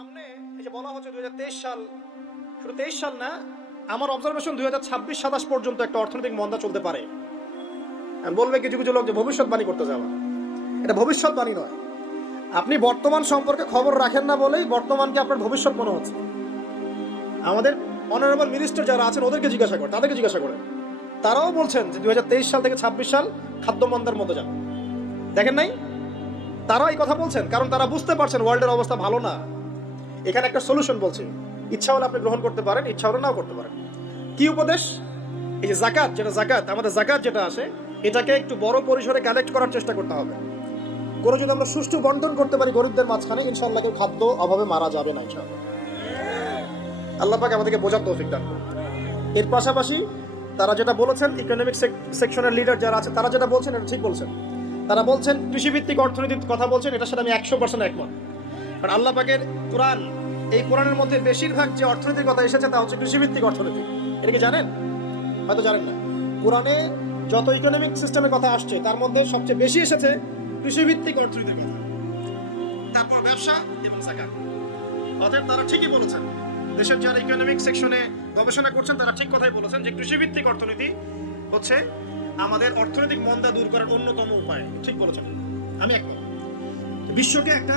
সামনে এই যে বলা হচ্ছে দুই সাল শুধু তেইশ সাল না আমার অবজারভেশন দুই হাজার ছাব্বিশ সাতাশ পর্যন্ত একটা অর্থনৈতিক মন্দা চলতে পারে বলবে কিছু কিছু লোক যে ভবিষ্যৎবাণী করতে যাওয়া এটা ভবিষ্যৎবাণী নয় আপনি বর্তমান সম্পর্কে খবর রাখেন না বলেই বর্তমানকে আপনার ভবিষ্যৎ মনে হচ্ছে আমাদের অনারেবল মিনিস্টার যারা আছেন ওদেরকে জিজ্ঞাসা করে তাদেরকে জিজ্ঞাসা করে তারাও বলছেন যে দুই সাল থেকে ছাব্বিশ সাল খাদ্য মন্দার মতো যান দেখেন নাই তারা এই কথা বলছেন কারণ তারা বুঝতে পারছেন ওয়ার্ল্ডের অবস্থা ভালো না এখানে একটা সলিউশন বলছি ইচ্ছা হলে আপনি গ্রহণ করতে পারেন ইচ্ছা হলে নাও করতে পারেন কি উপদেশ এই যে জাকাত যেটা জাকাত আমাদের জাকাত যেটা আসে এটাকে একটু বড় পরিসরে কালেক্ট করার চেষ্টা করতে হবে গরু যদি আমরা সুষ্ঠু বন্টন করতে পারি গরিবদের মাঝখানে ইনশাআল্লাহ কেউ খাদ্য অভাবে মারা যাবে না ইনশাআল্লাহ আল্লাহ পাক আমাদেরকে বোঝার তৌফিক দান এর পাশাপাশি তারা যেটা বলেছেন ইকোনমিক সেকশনের লিডার যারা আছে তারা যেটা বলছেন এটা ঠিক বলছেন তারা বলছেন কৃষিভিত্তিক অর্থনীতির কথা বলছেন এটার সাথে আমি একশো পার্সেন্ট একমত কারণ আল্লাহ পাকের কোরআন এই কোরআনের মধ্যে বেশিরভাগ যে অর্থনীতির কথা এসেছে তা হচ্ছে কৃষিভিত্তিক অর্থনীতি এটা কি জানেন হয়তো জানেন না কোরআনে যত ইকোনমিক সিস্টেমের কথা আসছে তার মধ্যে সবচেয়ে বেশি এসেছে কৃষিভিত্তিক অর্থনীতির কথা তারপর ব্যবসা এবং জাকাত অতএব তারা ঠিকই বলেছেন দেশের যারা ইকোনমিক সেকশনে গবেষণা করছেন তারা ঠিক কথাই বলেছেন যে কৃষিভিত্তিক অর্থনীতি হচ্ছে আমাদের অর্থনৈতিক মন্দা দূর করার অন্যতম উপায় ঠিক বলেছেন আমি একবার বিশ্বকে একটা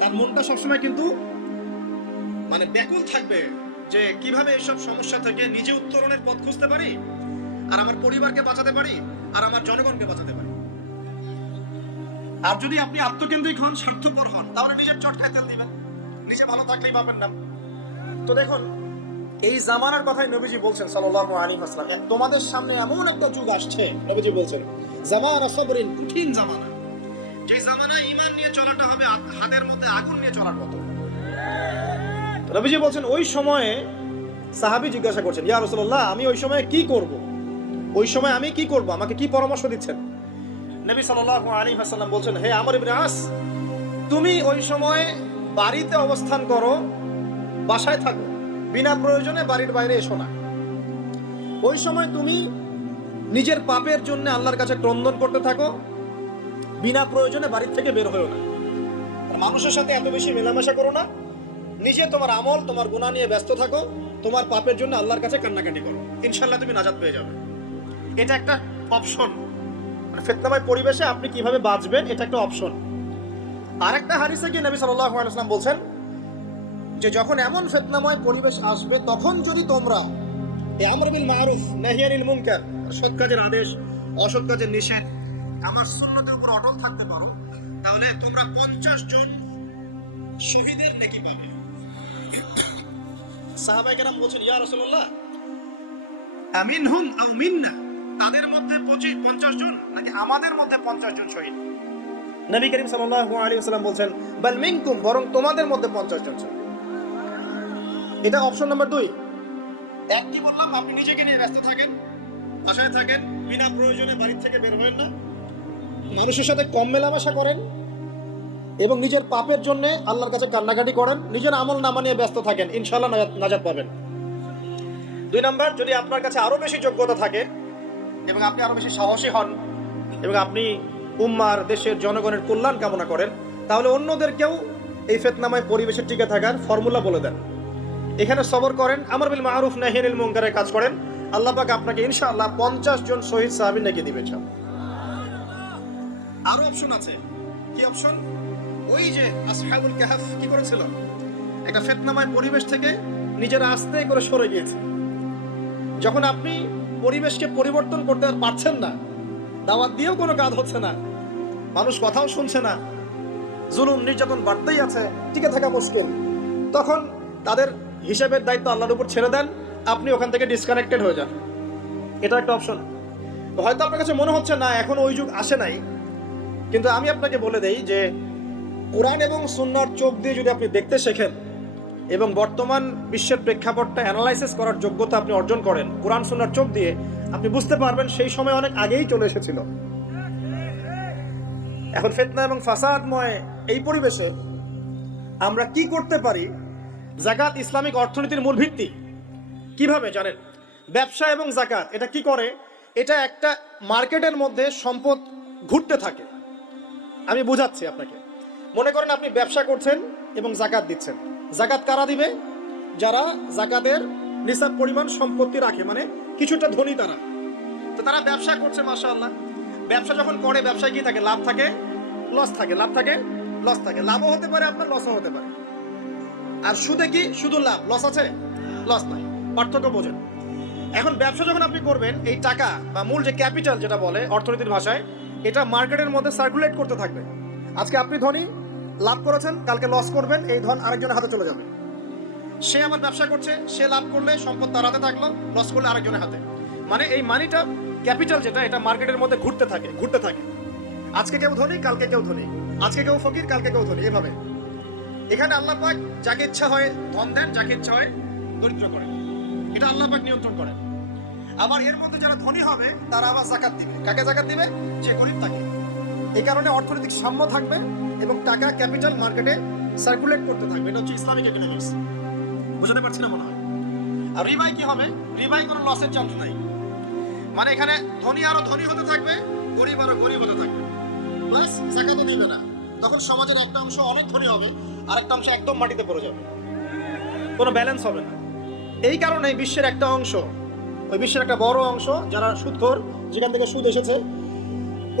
তার মনটা সবসময় কিন্তু মানে ব্যাকুল থাকবে যে কিভাবে এইসব সমস্যা থেকে নিজে উত্তরণের পথ খুঁজতে পারি আর আমার পরিবারকে বাঁচাতে পারি আর আমার জনগণকে বাঁচাতে পারি আর যদি আপনি আত্মকেন্দ্রিক হন স্বার্থপর হন তাহলে নিজের চটকায় তেল দিবেন নিজে ভালো থাকলেই পাবেন না তো দেখুন এই জামানার কথাই নবীজি বলছেন সাল্লাল্লাহু আলাইহি ওয়াসাল্লাম তোমাদের সামনে এমন একটা যুগ আসছে নবীজি বলছেন জামানা সবরিন কঠিন জামানা যে জামানায় ঈমান নিয়ে চলাটা হবে হাতের মধ্যে আগুন নিয়ে চলার মতো নবীজি বলছেন ওই সময়ে সাহাবী জিজ্ঞাসা করছেন ইয়া রাসূলুল্লাহ আমি ওই সময়ে কি করব ওই সময় আমি কি করব আমাকে কি পরামর্শ দিচ্ছেন নবী সাল্লাল্লাহু আলাইহি ওয়াসাল্লাম বলছেন হে আমর ইবনে আস তুমি ওই সময় বাড়িতে অবস্থান করো বাসায় থাকো বিনা প্রয়োজনে বাড়ির বাইরে এসো না ওই সময় তুমি নিজের পাপের জন্য আল্লাহর কাছে ক্রন্দন করতে থাকো বিনা প্রয়োজনে বাড়ির থেকে বের হয়েও না মানুষের সাথে এত বেশি মেলামেশা করো না নিজে তোমার আমল তোমার গুণা নিয়ে ব্যস্ত থাকো তোমার পাপের জন্য আল্লাহর কাছে কান্নাকাটি করো ইনশাল্লাহ তুমি নাজাদ পেয়ে যাবে এটা একটা অপশন মানে ফেতনাময় পরিবেশে আপনি কিভাবে বাঁচবেন এটা একটা অপশন আরেকটা হারিসে গিয়ে নবী সাল্লাহ আলাইসলাম বলছেন যে যখন এমন ফেতনাময় পরিবেশ আসবে তখন যদি তোমরা আমরবিল বিল মারুফ নাহিয়ানিল মুনকার সৎ কাজের আদেশ অসৎ কাজের নিষেধ আমার সুন্নতের উপর অটল থাকতে পারো তাহলে তোমরা পঞ্চাশ জন শহীদের নেকি পাবে সাহাবাই কেরাম বলছেন ইয়া রসুল্লাহ আমিন হুম আও মিন্না তাদের মধ্যে পঁচিশ পঞ্চাশ জন নাকি আমাদের মধ্যে পঞ্চাশ জন শহীদ নবী করিম সাল্লাহ আলী সাল্লাম বলছেন বাল মিনকুম বরং তোমাদের মধ্যে পঞ্চাশ জন শহীদ এটা অপশন নাম্বার দুই একই বললাম আপনি নিজেকে নিয়ে ব্যস্ত থাকেন বাসায় থাকেন বিনা প্রয়োজনে বাড়ির থেকে বের হবেন না মানুষের সাথে কম মেলামেশা করেন এবং নিজের পাপের জন্য আল্লাহর কাছে কান্নাকাটি করেন নিজের আমল নামা নিয়ে ব্যস্ত থাকেন ইনশাল্লাহ নাজাদ পাবেন দুই নম্বর যদি আপনার কাছে আরও বেশি যোগ্যতা থাকে এবং আপনি আরও বেশি সাহসী হন এবং আপনি উম্মার দেশের জনগণের কল্যাণ কামনা করেন তাহলে অন্যদেরকেও এই ফেতনামায় পরিবেশে টিকে থাকার ফর্মুলা বলে দেন এখানে সবর করেন আমার বিল মারুফ নাহিয়ানিল মুঙ্কারের কাজ করেন আল্লাহ পাক আপনাকে ইনশাআল্লাহ পঞ্চাশ জন শহীদ সাহাবিন নাকি দিবে চান আরো অপশন আছে কি অপশন ওই যে আসহাবুল কাহফ কি করেছিল একটা ফেতনাময় পরিবেশ থেকে নিজের আস্তে করে সরে গিয়েছে যখন আপনি পরিবেশকে পরিবর্তন করতে পারছেন না দাওয়াত দিয়েও কোনো কাজ হচ্ছে না মানুষ কথাও শুনছে না জুলুম নির্যাতন বাড়তেই আছে টিকে থাকা মুশকিল তখন তাদের হিসাবের দায়িত্ব আল্লাহর উপর ছেড়ে দেন আপনি ওখান থেকে ডিসকানেক্টেড হয়ে যান এটা একটা অপশন হয়তো আপনার কাছে মনে হচ্ছে না এখন ওই যুগ আসে নাই কিন্তু আমি আপনাকে বলে দেই যে কোরআন এবং সুন্নার চোখ দিয়ে যদি আপনি দেখতে শেখেন এবং বর্তমান বিশ্বের প্রেক্ষাপটটা অ্যানালাইসিস করার যোগ্যতা আপনি অর্জন করেন কোরআন সুন্নার চোখ দিয়ে আপনি বুঝতে পারবেন সেই সময় অনেক আগেই চলে এসেছিল এখন ফেতনা এবং ফাসাদময় এই পরিবেশে আমরা কি করতে পারি জাকাত ইসলামিক অর্থনীতির মূল ভিত্তি কিভাবে জানেন ব্যবসা এবং জাকাত এটা কি করে এটা একটা মার্কেটের মধ্যে সম্পদ ঘুরতে থাকে আমি বুঝাচ্ছি আপনাকে মনে করেন আপনি ব্যবসা করছেন এবং জাকাত দিচ্ছেন জাকাত কারা দিবে যারা জাকাতের নিসাব পরিমাণ সম্পত্তি রাখে মানে কিছুটা ধনী তারা তো তারা ব্যবসা করছে মাসা আল্লাহ ব্যবসা যখন করে ব্যবসায় কি থাকে লাভ থাকে লস থাকে লাভ থাকে লস থাকে লাভও হতে পারে আপনার লসও হতে পারে আর সুদে কি শুধু লাভ লস আছে লস নাই পার্থক্য বোঝেন এখন ব্যবসা যখন আপনি করবেন এই টাকা বা মূল যে ক্যাপিটাল যেটা বলে অর্থনীতির ভাষায় এটা মার্কেটের মধ্যে সার্কুলেট করতে থাকবে আজকে আপনি ধনী লাভ করেছেন কালকে লস করবেন এই ধন আরেকজনের হাতে চলে যাবে সে আমার ব্যবসা করছে সে লাভ করলে সম্পদ তার হাতে থাকলো লস করলে আরেকজনের হাতে মানে এই মানিটা ক্যাপিটাল যেটা এটা মার্কেটের মধ্যে ঘুরতে থাকে ঘুরতে থাকে আজকে কেউ ধনী কালকে কেউ ধনী আজকে কেউ ফকির কালকে কেউ ধনী এভাবে এখানে আল্লাহ পাক যাকে ইচ্ছা হয় ধন দেন যাকে ইচ্ছা হয় দরিদ্র করেন এটা আল্লাহ পাক নিয়ন্ত্রণ করেন আবার এর মধ্যে যারা ধনী হবে তারা আবার জাকাত দিবে কাকে জাকাত দিবে যে গরিব থাকে এ কারণে অর্থনৈতিক সাম্য থাকবে এবং টাকা ক্যাপিটাল মার্কেটে সার্কুলেট করতে থাকবে এটা হচ্ছে ইসলামিক ইকোনমিক্স বুঝতে পারছি না মনে হয় আর রিবাই কি হবে রিবাই কোনো লসের চান্স নাই মানে এখানে ধনী আরো ধনী হতে থাকবে গরিব আরো গরিব হতে থাকবে প্লাস জাকাতও দিবে না তখন সমাজের একটা অংশ অনেক ধনী হবে আরেকটা অংশ একদম মাটিতে পড়ে যাবে কোনো ব্যালেন্স হবে না এই কারণে বিশ্বের একটা অংশ ওই বিশ্বের একটা বড় অংশ যারা সুদখোর যেখান থেকে সুদ এসেছে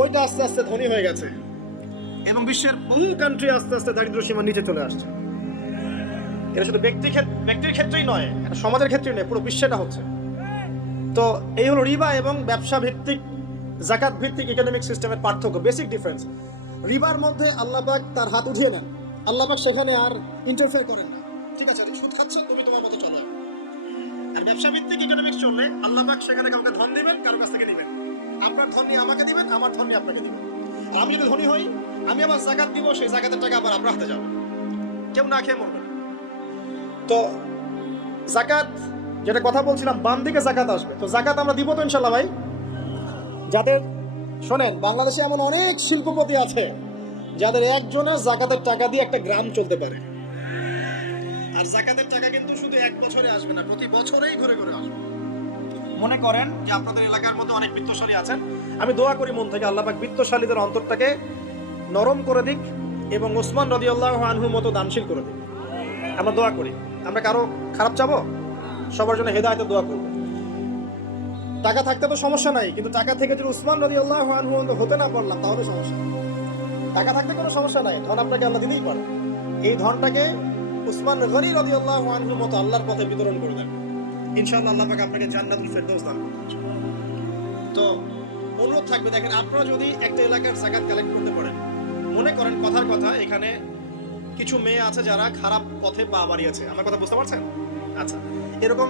ওইটা আস্তে আস্তে ধনী হয়ে গেছে এবং বিশ্বের বহু কান্ট্রি আস্তে আস্তে দারিদ্র সীমা নিচে চলে আসছে এটা শুধু ব্যক্তি ব্যক্তির ক্ষেত্রেই নয় এটা সমাজের ক্ষেত্রেই নয় পুরো বিশ্বটা হচ্ছে তো এই হলো রিবা এবং ব্যবসা ভিত্তিক জাকাত ভিত্তিক ইকোনমিক সিস্টেমের পার্থক্য বেসিক ডিফারেন্স রিবার মধ্যে আল্লাহবাক তার হাত উঠিয়ে নেন আল্লাহবাক সেখানে আর ইন্টারফেয়ার করেন না ঠিক আছে সুদ খাচ্ছ তুমি তোমার মতো চলো আর ব্যবসা ভিত্তিক ইকোনমিক্স চললে আল্লাহবাক সেখানে কাউকে ধন দিবেন কারো কাছ থেকে নেবেন আপনার ধনী আমাকে দিবেন আমার ধনী আপনাকে দিবেন আমি যদি ধনী হই আমি আমার জাকাত দিব সেই জাকাতের টাকা আবার আমরা হাতে যাবো কেউ না খেয়ে মরবে তো জাকাত যেটা কথা বলছিলাম বাম দিকে জাকাত আসবে তো জাকাত আমরা দিব তো ইনশাল্লাহ ভাই যাদের শোনেন বাংলাদেশে এমন অনেক শিল্পপতি আছে যাদের একজনের জাকাতের টাকা দিয়ে একটা গ্রাম চলতে পারে আর জাকাতের টাকা কিন্তু শুধু এক বছরে আসবে না প্রতি বছরেই ঘুরে ঘুরে আসবে মনে করেন যে আপনাদের এলাকার মধ্যে অনেক বৃত্তশালী আছেন আমি দোয়া করি মন থেকে আল্লাহ পাক বৃত্তশালীদের অন্তরটাকে নরম করে দিক এবং ওসমান রদিয়াল্লাহ আনহু মতো দানশীল করে দিক আমরা দোয়া করি আমরা কারো খারাপ চাবো সবার জন্য হেদায়তে দোয়া করব টাকা থাকতে তো সমস্যা নাই কিন্তু টাকা থেকে যদি উসমান রদিয়াল্লাহ আনহু হতে না পারলাম তাহলে সমস্যা টাকা থাকতে কোনো সমস্যা নাই ধন আপনাকে আল্লাহ দিতেই পারে এই ধনটাকে উসমান গনি রদি আল্লাহ আনহুর মতো আল্লাহর পথে বিতরণ করে দেন ইনশাআল্লাহ আল্লাহ পাকে আপনাকে জান্নাতুল ফেরদৌস দান তো অনুরোধ থাকবে দেখেন আপনারা যদি একটা এলাকার জাকাত কালেক্ট করতে পারেন মনে করেন কথার কথা এখানে কিছু মেয়ে আছে যারা খারাপ পথে পা বাড়িয়েছে আমার কথা বুঝতে পারছেন আচ্ছা এরকম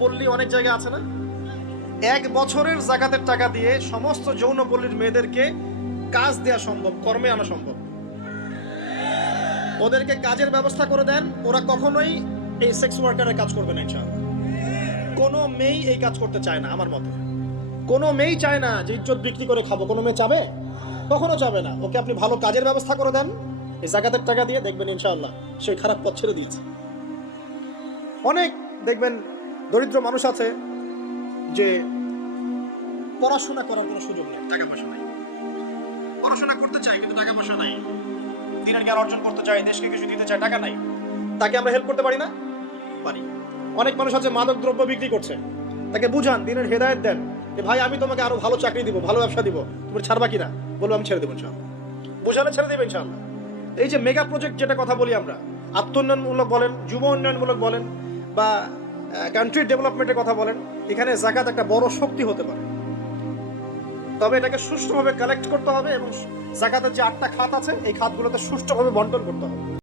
পল্লী অনেক জায়গা আছে না এক বছরের জাকাতের টাকা দিয়ে সমস্ত যৌন পল্লীর মেয়েদেরকে কাজ দেয়া সম্ভব কর্মে আনা সম্ভব ওদেরকে কাজের ব্যবস্থা করে দেন ওরা কখনোই এই সেক্স ওয়ার্কারের কাজ করবে না ইনশাআল্লাহ কোনো মেয়েই এই কাজ করতে চায় না আমার মতে কোনো মেয়েই চায় না যে ইজ্জত বিক্রি করে খাবো কোনো মেয়ে চাবে কখনো চাবে না ওকে আপনি ভালো কাজের ব্যবস্থা করে দেন এই জাকাতের টাকা দিয়ে দেখবেন ইনশাআল্লাহ সেই খারাপ পথ ছেড়ে দিয়েছে অনেক দেখবেন দরিদ্র মানুষ আছে যে পড়াশোনা করার কোনো সুযোগ নেই টাকা পয়সা নাই পড়াশোনা করতে চায় কিন্তু টাকা পয়সা নাই দিনের জ্ঞান অর্জন করতে চায় দেশকে কিছু দিতে চায় টাকা নাই তাকে আমরা হেল্প করতে পারি না পারি অনেক মানুষ আছে মাদক দ্রব্য বিক্রি করছে তাকে বুঝান দিনের হেদায়ত দেন যে ভাই আমি তোমাকে আরো ভালো চাকরি দিব ভালো ব্যবসা দিব তুমি ছাড়বা কিনা বলবো আমি ছেড়ে দেবো ইনশাল্লাহ বোঝালে ছেড়ে দেবে ইনশাল্লাহ এই যে মেগা প্রজেক্ট যেটা কথা বলি আমরা আত্মোন্নয়নমূলক বলেন যুব উন্নয়নমূলক বলেন বা কান্ট্রি ডেভেলপমেন্টের কথা বলেন এখানে জাকাত একটা বড় শক্তি হতে পারে তবে এটাকে সুষ্ঠুভাবে কালেক্ট করতে হবে এবং জাকাতের যে আটটা খাত আছে এই খাতগুলোতে সুষ্ঠুভাবে বন্টন করতে হবে